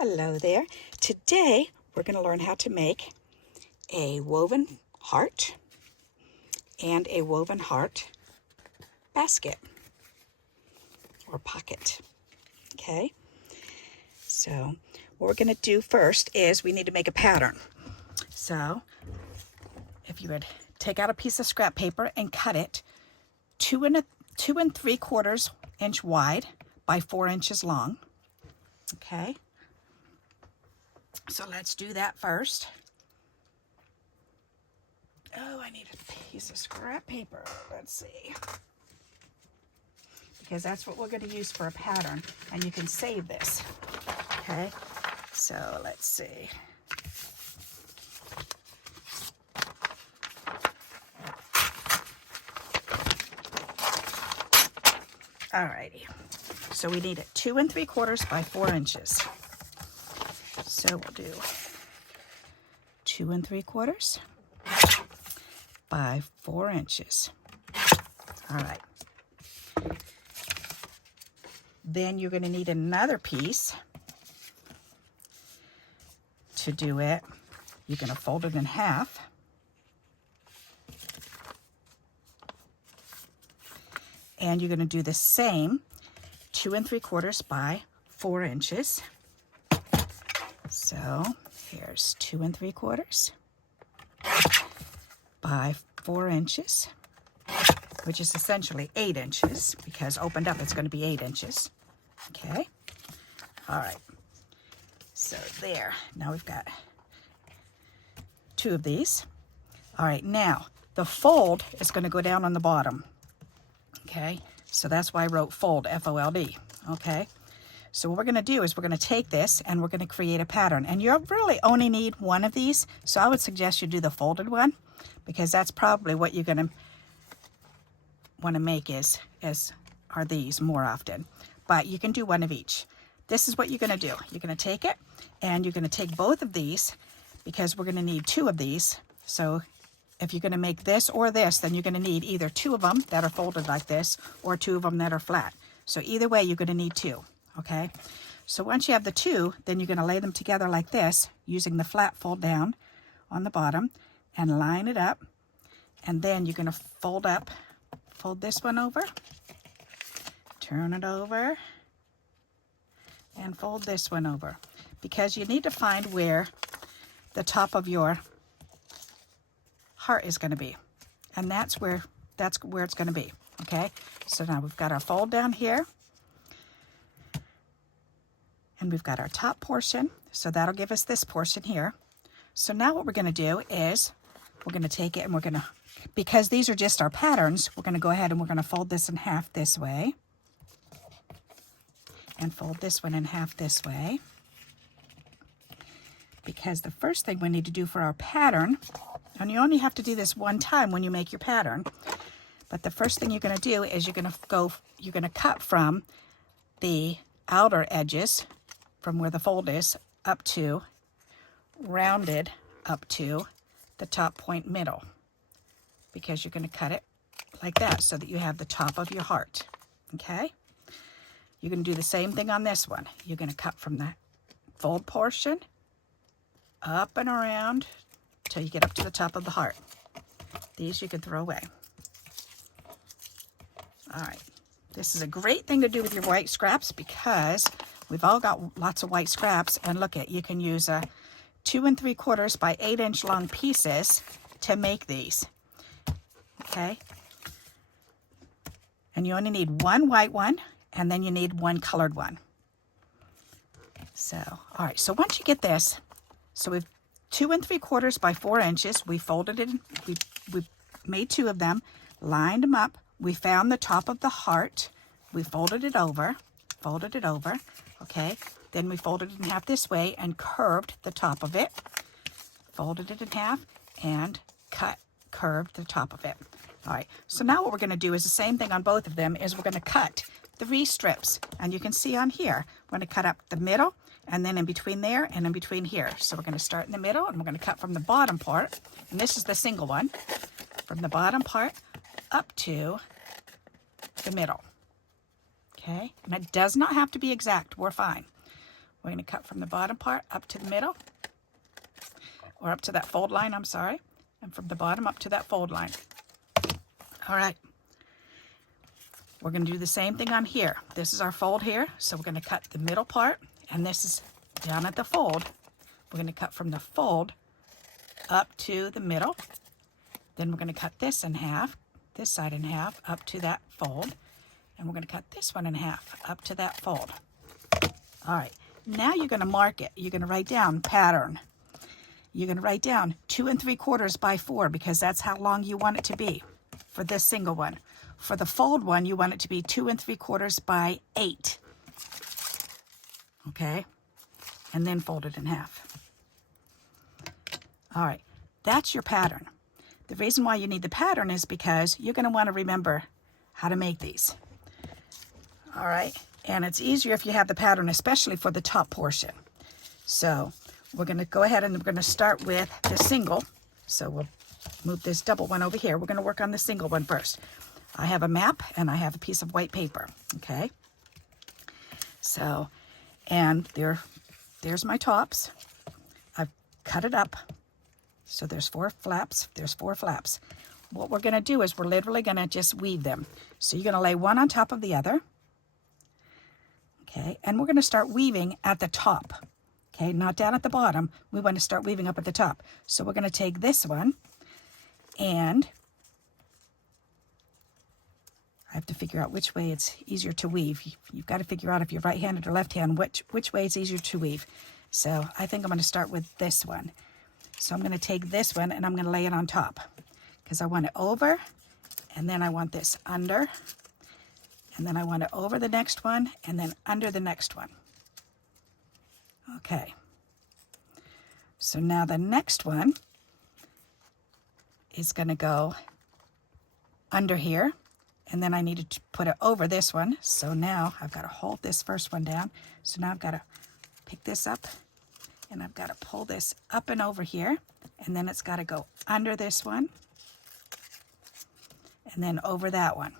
Hello there. Today we're going to learn how to make a woven heart and a woven heart basket or pocket. Okay, so what we're going to do first is we need to make a pattern. So if you would take out a piece of scrap paper and cut it 2 3/4 inch wide by 4 inches long. Okay, so let's do that first. Oh, I need a piece of scrap paper. Let's see. Because that's what we're going to use for a pattern. And you can save this. Okay, so let's see. Alrighty. So we need it 2 3/4 by 4 inches. So we'll do 2 3/4 by 4 inches. All right. Then you're going to need another piece to do it. You're going to fold it in half. And you're going to do the same 2 3/4 by 4 inches. So here's 2 3/4 by 4 inches, which is essentially 8 inches, because opened up it's going to be 8 inches. Okay, all right, so there. Now we've got 2 of these. All right, now the fold is going to go down on the bottom. Okay, so that's why I wrote fold, F-O-L-D. Okay, so what we're going to do is we're going to take this and we're going to create a pattern. And you really only need one of these, so I would suggest you do the folded one, because that's probably what you're going to want to make are these more often. But you can do one of each. This is what you're going to do. You're going to take it and you're going to take both of these, because we're going to need 2 of these. So if you're going to make this or this, then you're going to need either 2 of them that are folded like this or 2 of them that are flat. So either way, you're going to need 2. Okay, so once you have the 2, then you're going to lay them together like this, using the flat fold down on the bottom, and line it up. And then you're going to fold this one over, turn it over, and fold this one over, because you need to find where the top of your heart is going to be, and that's where it's going to be. Okay, so now we've got our fold down here, and we've got our top portion, so that'll give us this portion here. So now what we're going to do is we're going to take it and we're going to, because these are just our patterns, we're going to go ahead and we're going to fold this in half this way, and fold this one in half this way, because the first thing we need to do for our pattern, and you only have to do this one time when you make your pattern, but the first thing you're going to do is you're going to cut from the outer edges, from where the fold is, up to, rounded up to the top point middle, because you're going to cut it like that so that you have the top of your heart. Okay, you're going to do the same thing on this one. You're going to cut from the fold portion up and around till you get up to the top of the heart. These you can throw away. All right, this is a great thing to do with your white scraps, because we've all got lots of white scraps, and look at, you can use a 2 3/4 by 8 inch long pieces to make these. Okay, and you only need one white one, and then you need one colored one. So all right, so once you get this, so we've 2 3/4 by 4 inches, we folded it, we made 2 of them, lined them up, we found the top of the heart, we folded it over, okay, then we folded it in half this way and curved the top of it, folded it in half, and curved the top of it. All right, so now what we're going to do is the same thing on both of them, is we're going to cut 3 strips, and you can see on here, we're going to cut up the middle, and then in between there, and in between here. So we're going to start in the middle, and we're going to cut from the bottom part, and this is the single one, from the bottom part up to the middle. Okay, and it does not have to be exact, we're fine. We're going to cut from the bottom part up to the middle, or up to that fold line, I'm sorry, and from the bottom up to that fold line. All right. We're going to do the same thing on here. This is our fold here, so we're going to cut the middle part, and this is down at the fold. We're going to cut from the fold up to the middle. Then we're going to cut this in half, this side in half, up to that fold. And we're going to cut this one in half, up to that fold. All right, now you're going to mark it. You're going to write down pattern. You're going to write down 2 3/4 by 4 because that's how long you want it to be for this single one. For the fold one, you want it to be 2 3/4 by 8. Okay, and then fold it in half. All right, that's your pattern. The reason why you need the pattern is because you're going to want to remember how to make these. All right, and it's easier if you have the pattern, especially for the top portion. So we're going to go ahead and we're going to start with the single. So we'll move this double one over here. We're going to work on the single one first. I have a map and I have a piece of white paper. Okay, so, and there's my tops. I've cut it up. So there's 4 flaps. There's 4 flaps. What we're going to do is we're literally going to just weave them. So you're going to lay one on top of the other. Okay, and we're going to start weaving at the top. Okay, not down at the bottom. We want to start weaving up at the top. So we're going to take this one, and I have to figure out which way it's easier to weave. You've got to figure out if you're right-handed or left-handed, which way it's easier to weave. So I think I'm going to start with this one. So I'm going to take this one and I'm going to lay it on top because I want it over, and then I want this under, and then I want it over the next one, and then under the next one. Okay. So now the next one is going to go under here, and then I needed to put it over this one. So now I've got to hold this first one down. So now I've got to pick this up, and I've got to pull this up and over here, and then it's got to go under this one, and then over that one.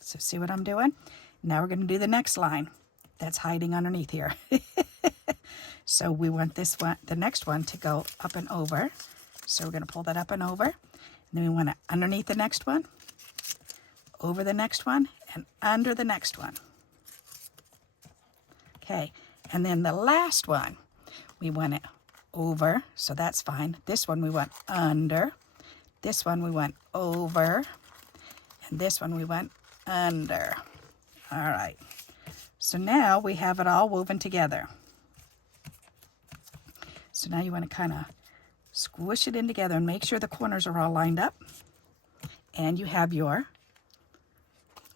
So see what I'm doing? Now we're going to do the next line that's hiding underneath here. So we want this one, the next one, to go up and over. So we're going to pull that up and over. And then we want it underneath the next one, over the next one, and under the next one. Okay, and then the last one, we want it over, so that's fine. This one we want under. This one we want over. And this one we want under. All right. So now we have it all woven together. So now you want to kind of squish it in together and make sure the corners are all lined up. And you have your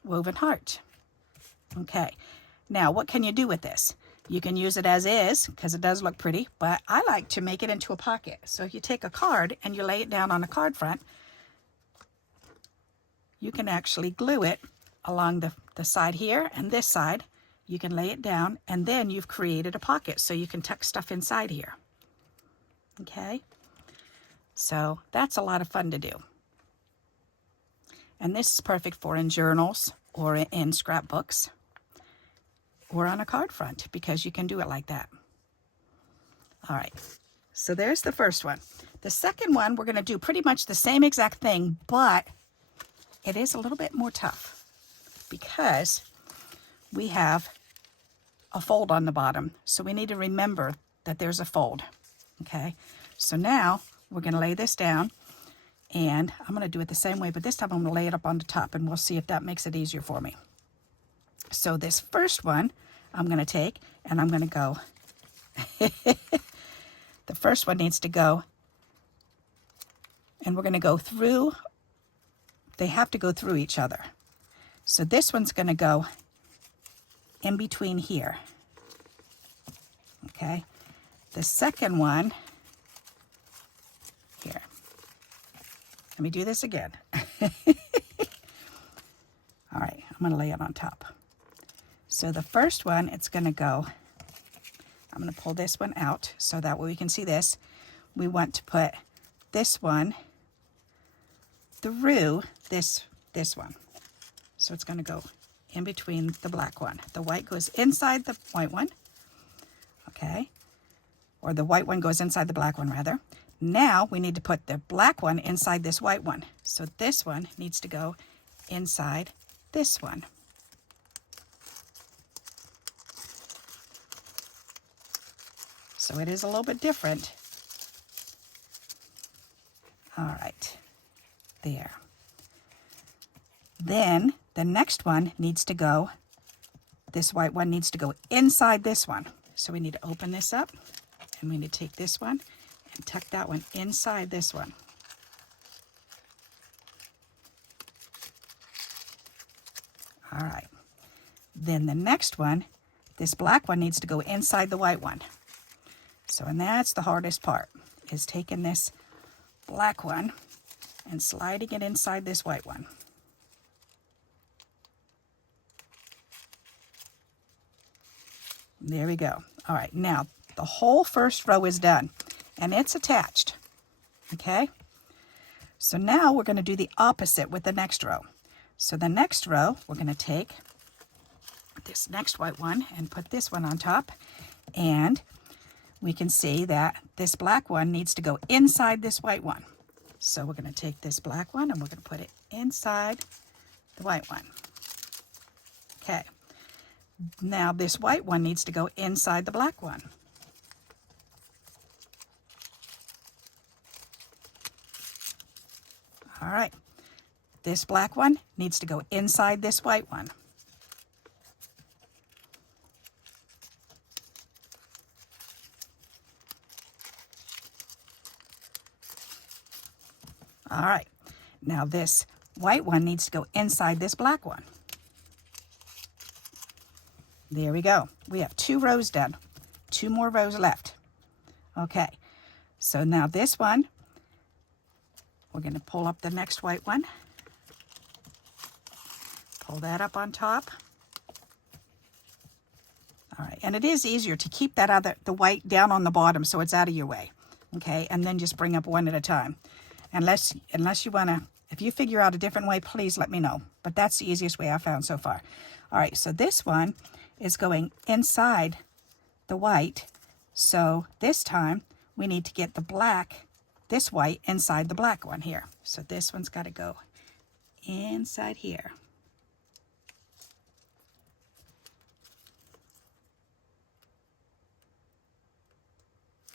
woven heart. Okay. Now, what can you do with this? You can use it as is, because it does look pretty, but I like to make it into a pocket. So if you take a card and you lay it down on a card front, you can actually glue it along the side here and this side. You can lay it down, and then you've created a pocket, so you can tuck stuff inside here. Okay? So that's a lot of fun to do. And this is perfect for in journals or in scrapbooks, or on a card front, because you can do it like that. All right, so there's the first one. The second one, we're going to do pretty much the same exact thing, but it is a little bit more tough because we have a fold on the bottom. So we need to remember that there's a fold. Okay, so now we're going to lay this down, and I'm going to do it the same way, but this time I'm going to lay it up on the top, and we'll see if that makes it easier for me. So this first one I'm going to take, and I'm going to go, the first one needs to go, and we're going to go through, they have to go through each other. So this one's going to go in between here. Okay. The second one, here. Let me do this again. All right, I'm going to lay it on top. So the first one, it's going to go, I'm going to pull this one out so that way we can see this. We want to put this one through this one. So it's going to go in between the black one. The white goes inside the white one. okay? Or the white one goes inside the black one, rather. Now we need to put the black one inside this white one. So this one needs to go inside this one. So it is a little bit different. All right, there. Then the next one needs to go, this white one needs to go inside this one. So we need to open this up, and we need to take this one and tuck that one inside this one. All right. Then the next one, this black one needs to go inside the white one. So, and that's the hardest part, is taking this black one and sliding it inside this white one. There we go. All right, now the whole first row is done and it's attached. Okay, so now we're going to do the opposite with the next row. So the next row, we're going to take this next white one and put this one on top, and we can see that this black one needs to go inside this white one. So we're going to take this black one and we're going to put it inside the white one. Okay. Now this white one needs to go inside the black one. All right. This black one needs to go inside this white one. All right. Now this white one needs to go inside this black one. There we go. We have 2 rows done. 2 more rows left. Okay. So now this one, we're going to pull up the next white one. Pull that up on top. All right. And it is easier to keep that the white down on the bottom so it's out of your way. Okay. And then just bring up one at a time. Unless you want to, if you figure out a different way, please let me know. But that's the easiest way I've found so far. All right. So this one is going inside the white. So this time we need to get the black, this white, inside the black one here. So this one's got to go inside here.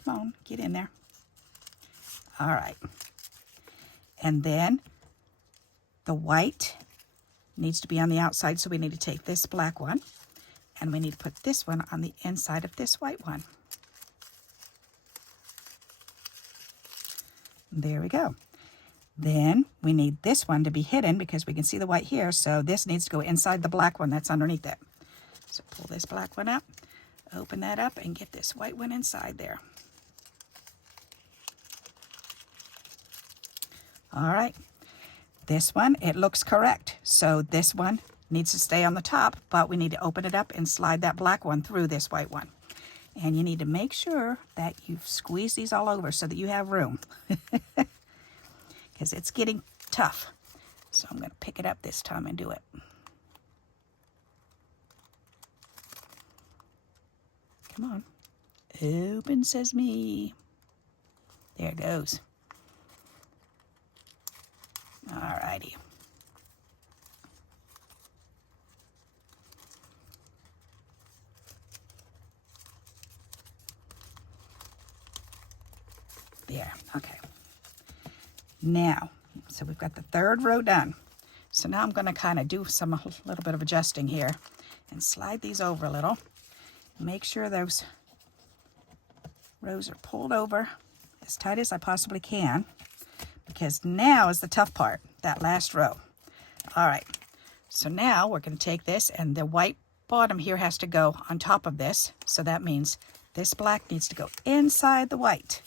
Come on, get in there. All right. And then the white needs to be on the outside, so we need to take this black one and we need to put this one on the inside of this white one. There we go. Then we need this one to be hidden because we can see the white here, so this needs to go inside the black one that's underneath it. So pull this black one up, open that up, and get this white one inside there. All right. This one, it looks correct. So this one needs to stay on the top, but we need to open it up and slide that black one through this white one. And you need to make sure that you squeeze these all over so that you have room. Because it's getting tough. So I'm going to pick it up this time and do it. Come on. Open sesame. There it goes. All righty. There, okay. Now, so we've got the 3rd row done. So now I'm going to kind of do a little bit of adjusting here and slide these over a little. Make sure those rows are pulled over as tight as I possibly can, because now is the tough part, that last row. All right, so now we're going to take this, and the white bottom here has to go on top of this. So that means this black needs to go inside the white.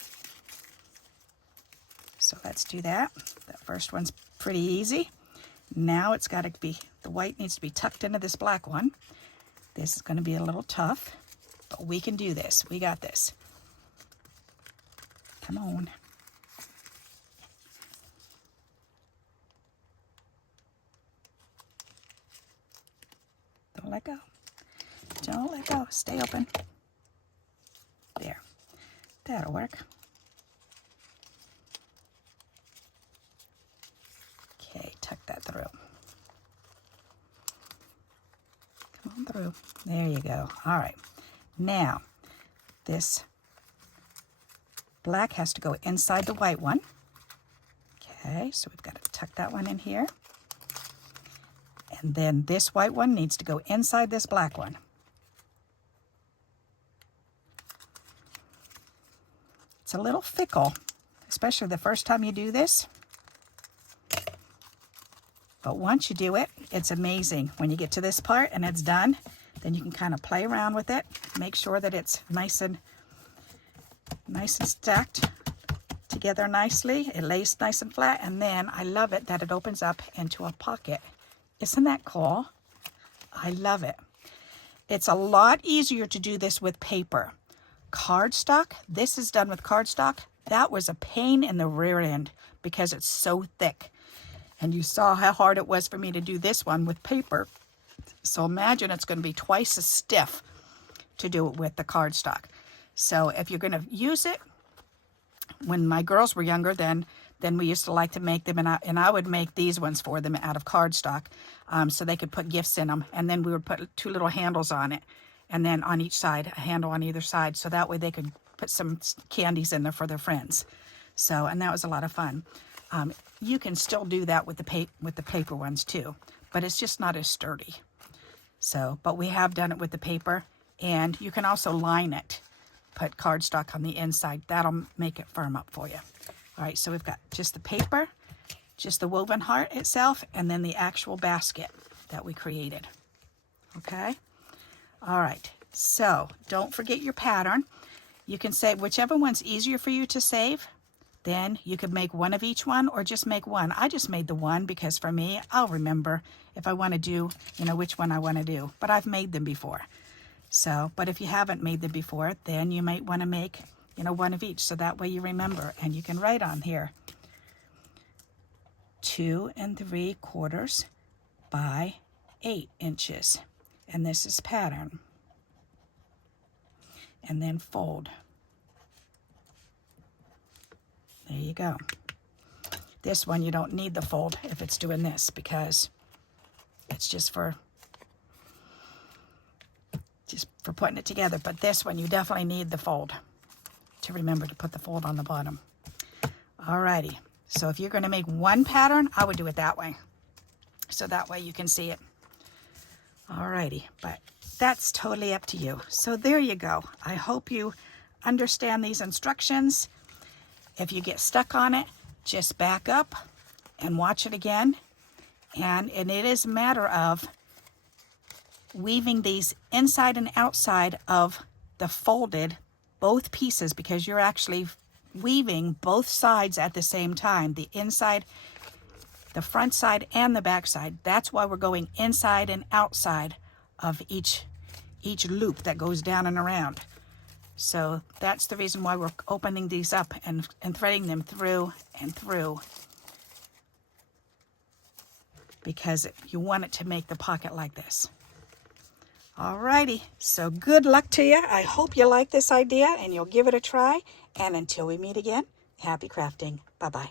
So let's do that. That first one's pretty easy. Now it's got to be, the white needs to be tucked into this black one. This is going to be a little tough, but we can do this. We got this. Come on. Don't let go. Don't let go. Stay open. That'll work. Okay, tuck that through. Come on through. There you go. All right. Now, this black has to go inside the white one. Okay, so we've got to tuck that one in here. And then this white one needs to go inside this black one. It's a little fickle, especially the first time you do this. But once you do it, it's amazing. When you get to this part and it's done, then you can kind of play around with it. Make sure that it's nice and stacked together nicely. It lays nice and flat, and then I love it that it opens up into a pocket. Isn't that cool? I love it. It's a lot easier to do this with paper. Cardstock, this is done with cardstock. That was a pain in the rear end because it's so thick. And you saw how hard it was for me to do this one with paper. So imagine it's going to be twice as stiff to do it with the cardstock. So if you're going to use it, when my girls were younger, then we used to like to make them, and I would make these ones for them out of cardstock, so they could put gifts in them. And then we would put 2 little handles on it, and then on each side, a handle on either side, so that way they could put some candies in there for their friends. So, and that was a lot of fun. You can still do that with the paper ones too, but it's just not as sturdy. So, but we have done it with the paper, and you can also line it. Put cardstock on the inside. That'll make it firm up for you. All right, so we've got just the paper, just the woven heart itself, and then the actual basket that we created. Okay? All right, so don't forget your pattern. You can save whichever one's easier for you to save. Then you could make one of each one, or just make one. I just made the one because for me, I'll remember if I want to do, which one I want to do. But I've made them before. So, but if you haven't made them before, then you might want to make, one of each. So that way you remember, and you can write on here 2 3/4 by 8 inches. And this is pattern. And then fold. There you go. This one you don't need the fold if it's doing this, because it's just for putting it together. But this one you definitely need the fold to remember to put the fold on the bottom. Alrighty, so if you're going to make one pattern, I would do it that way, so that way you can see it. Alrighty, but that's totally up to you. So there you go. I hope you understand these instructions. If you get stuck on it, just back up and watch it again. And it is a matter of weaving these inside and outside of the folded, both pieces, because you're actually weaving both sides at the same time. The inside, the front side, and the back side. That's why we're going inside and outside of each loop that goes down and around. So that's the reason why we're opening these up and threading them through and through, because you want it to make the pocket like this. Alrighty, so good luck to you. I hope you like this idea and you'll give it a try. And until we meet again, happy crafting. Bye-bye.